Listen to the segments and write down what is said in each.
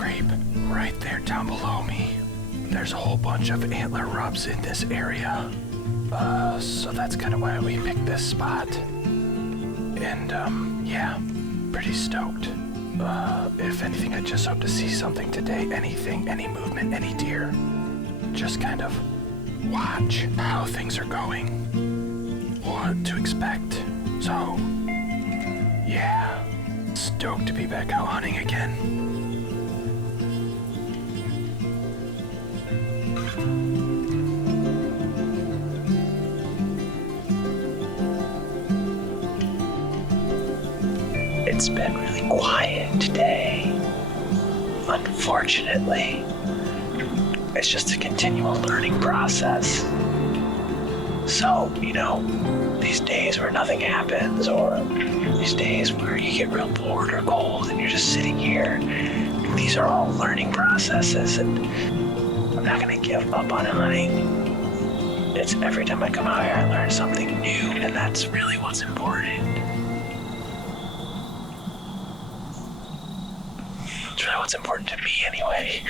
scrape right there down below me. There's a whole bunch of antler rubs in this area. So that's kind of why we picked this spot. And, yeah, pretty stoked. If anything, I just hope to see something today. Anything, any movement, any deer. Just kind of watch how things are going. What to expect. So, yeah, stoked to be back out hunting again. It's been really quiet today. Unfortunately, it's just a continual learning process. So, these days where nothing happens, or these days where you get real bored or cold and you're just sitting here, these are all learning processes, and I'm not gonna give up on hunting. It's every time I come out here, I learn something new, and that's really what's important. It's really what's important to me anyway.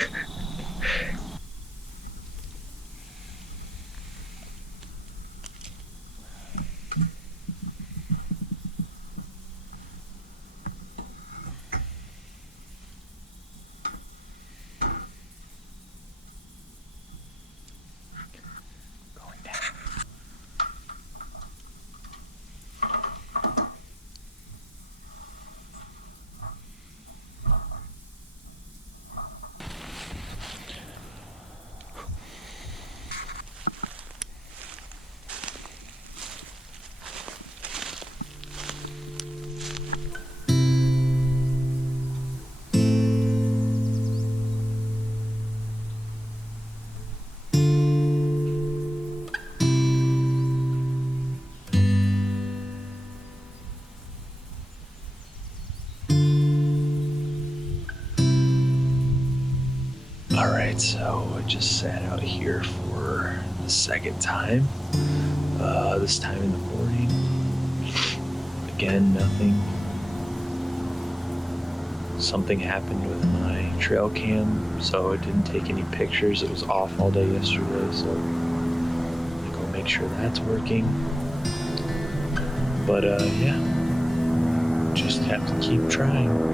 Alright, so I just sat out here for the second time, this time in the morning. Again, nothing. Something happened with my trail cam, so it didn't take any pictures. It was off all day yesterday, so I'm gonna go make sure that's working. But yeah, just have to keep trying.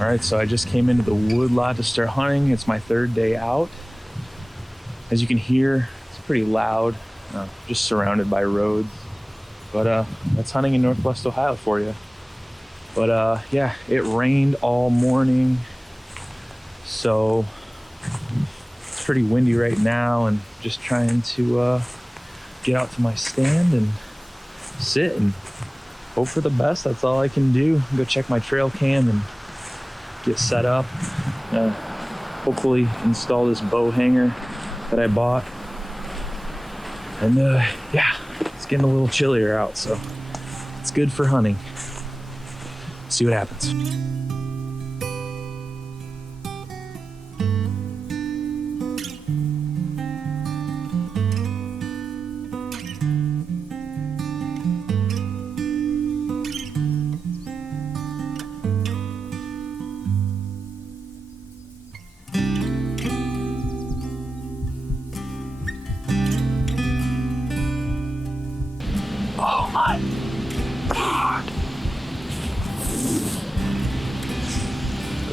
All right, so I just came into the wood lot to start hunting. It's my third day out. As you can hear, it's pretty loud, just surrounded by roads. But that's hunting in Northwest Ohio for you. But yeah, it rained all morning, so it's pretty windy right now, and just trying to get out to my stand and sit and hope for the best. That's all I can do. Go check my trail cam and get set up, hopefully install this bow hanger that I bought. And yeah, it's getting a little chillier out, so it's good for hunting. See what happens. Oh my God.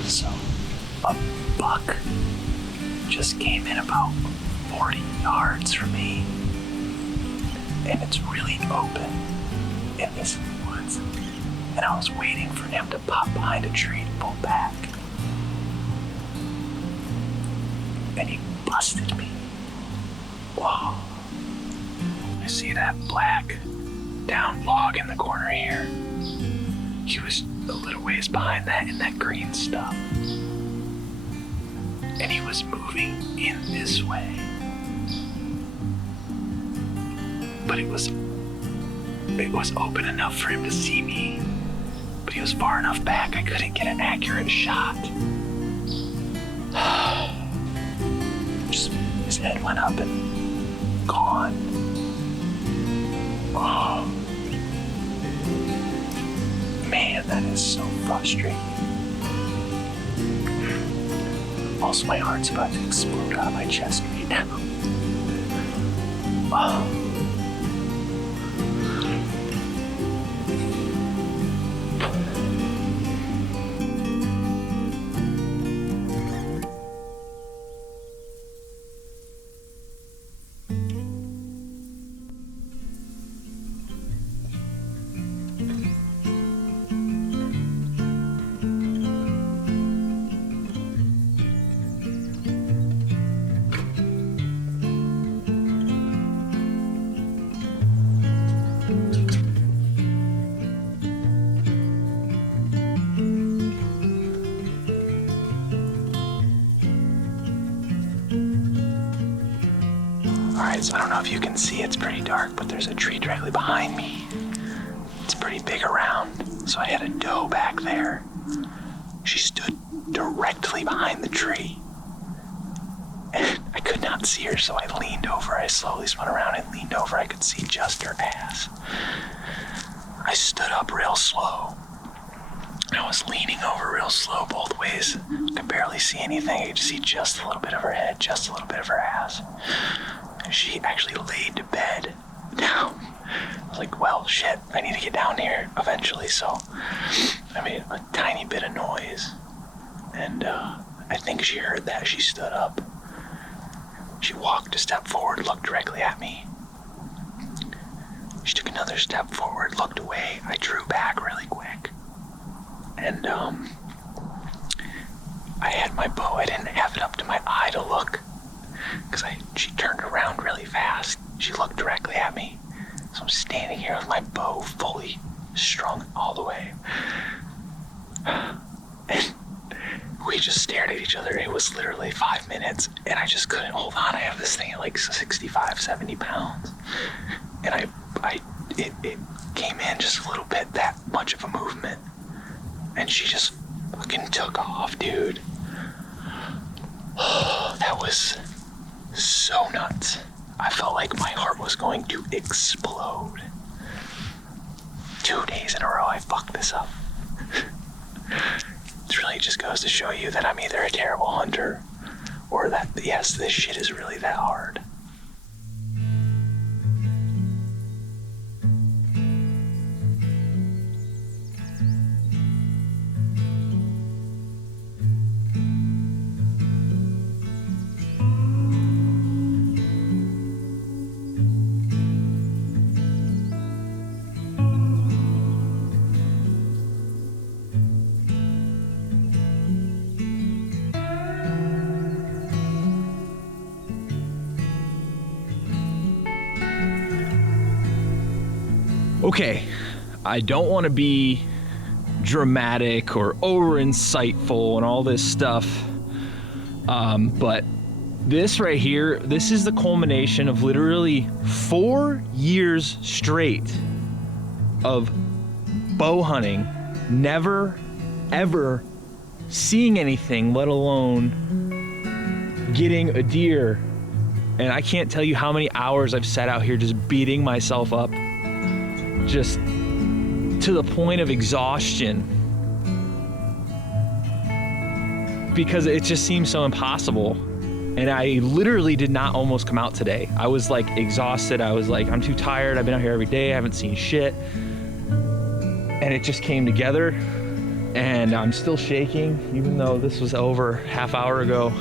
So, a buck just came in about 40 yards from me. And it's really open in this woods. And I was waiting for him to pop behind a tree and pull back. And he busted me. Whoa. I see that black down log in the corner here. He was a little ways behind that in that green stuff. And he was moving in this way. But it was open enough for him to see me. But he was far enough back I couldn't get an accurate shot. Just his head went up and gone. Oh. Man, that is so frustrating. Also, my heart's about to explode out of my chest right now. Oh. Alright, so I don't know if you can see, it's pretty dark, but there's a tree directly behind me. It's pretty big around, so I had a doe back there. She stood directly behind the tree. And I could not see her, so I leaned over. I slowly spun around and leaned over. I could see just her ass. I stood up real slow. I was leaning over real slow both ways. I could barely see anything. I could see just a little bit of her head, just a little bit of her ass. And she actually laid to bed down. I was like, well, shit, I need to get down here eventually. So I made a tiny bit of noise. And I think she heard that. She stood up. She walked a step forward, looked directly at me. She took another step forward, looked away. I drew back really quick. And I had my bow. I didn't have it up to my eye to look, because she turned around really fast. She looked directly at me. So I'm standing here with my bow fully strung all the way. And we just stared at each other. It was literally 5 minutes, and I just couldn't hold on. I have this thing at like 65, 70 pounds. And it came in just a little bit, that much of a movement. And she just fucking took off, dude. That was so nuts. I felt like my heart was going to explode. 2 days in a row I fucked this up. It really just goes to show you that I'm either a terrible hunter or that, yes, this shit is really that hard. Okay, I don't want to be dramatic or over insightful and all this stuff, but this right here, this is the culmination of literally 4 years straight of bow hunting, never ever seeing anything, let alone getting a deer. And I can't tell you how many hours I've sat out here just beating myself up, just to the point of exhaustion, because it just seems so impossible. And I literally did not almost come out today. I was like exhausted. I was like, I'm too tired. I've been out here every day. I haven't seen shit. And it just came together, and I'm still shaking, even though this was over half hour ago.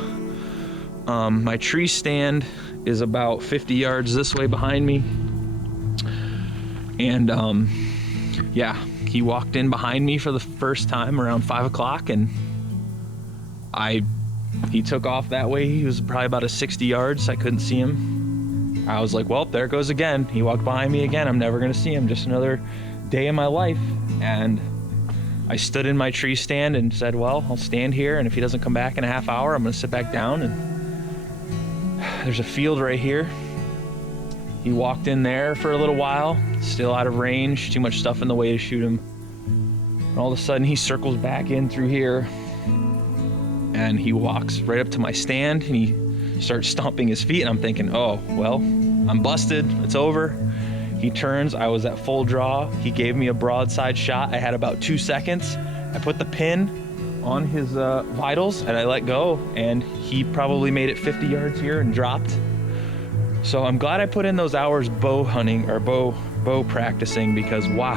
My tree stand is about 50 yards this way behind me. And yeah, he walked in behind me for the first time around 5 o'clock, and he took off that way. He was probably about a 60 yards, so I couldn't see him. I was like, well, there goes again. He walked behind me again. I'm never gonna see him. Just another day in my life. And I stood in my tree stand and said, well, I'll stand here, and if he doesn't come back in a half hour, I'm gonna sit back down. And there's a field right here. He walked in there for a little while, still out of range, too much stuff in the way to shoot him. And all of a sudden he circles back in through here, and he walks right up to my stand, and he starts stomping his feet, and I'm thinking, oh, well, I'm busted, it's over. He turns, I was at full draw. He gave me a broadside shot. I had about 2 seconds. I put the pin on his vitals and I let go, and he probably made it 50 yards here and dropped. So I'm glad I put in those hours bow hunting or bow practicing, because wow,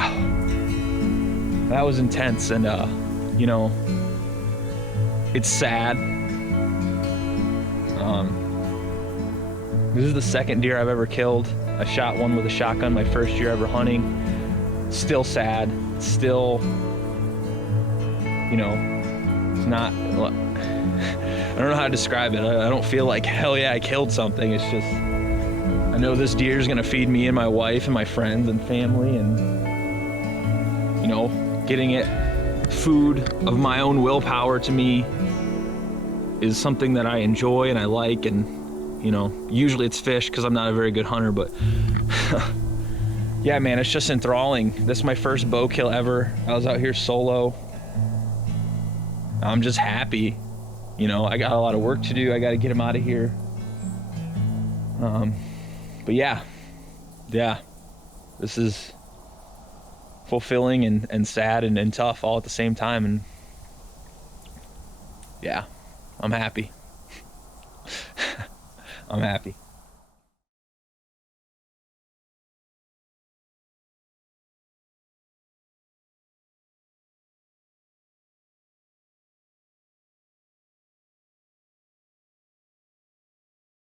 that was intense. And you know, it's sad. This is the second deer I've ever killed. I shot one with a shotgun my first year ever hunting. Still sad. Still, you know, it's not, I don't know how to describe it. I don't feel like, hell yeah, I killed something. It's just, I know this deer is gonna feed me and my wife and my friends and family, and, you know, getting it food of my own willpower to me is something that I enjoy and I like. And you know, usually it's fish because I'm not a very good hunter, but yeah, man, it's just enthralling. This is my first bow kill ever. I was out here solo. I'm just happy. You know, I got a lot of work to do. I got to get him out of here. But yeah, this is fulfilling and sad and tough all at the same time. And yeah, I'm happy. I'm happy.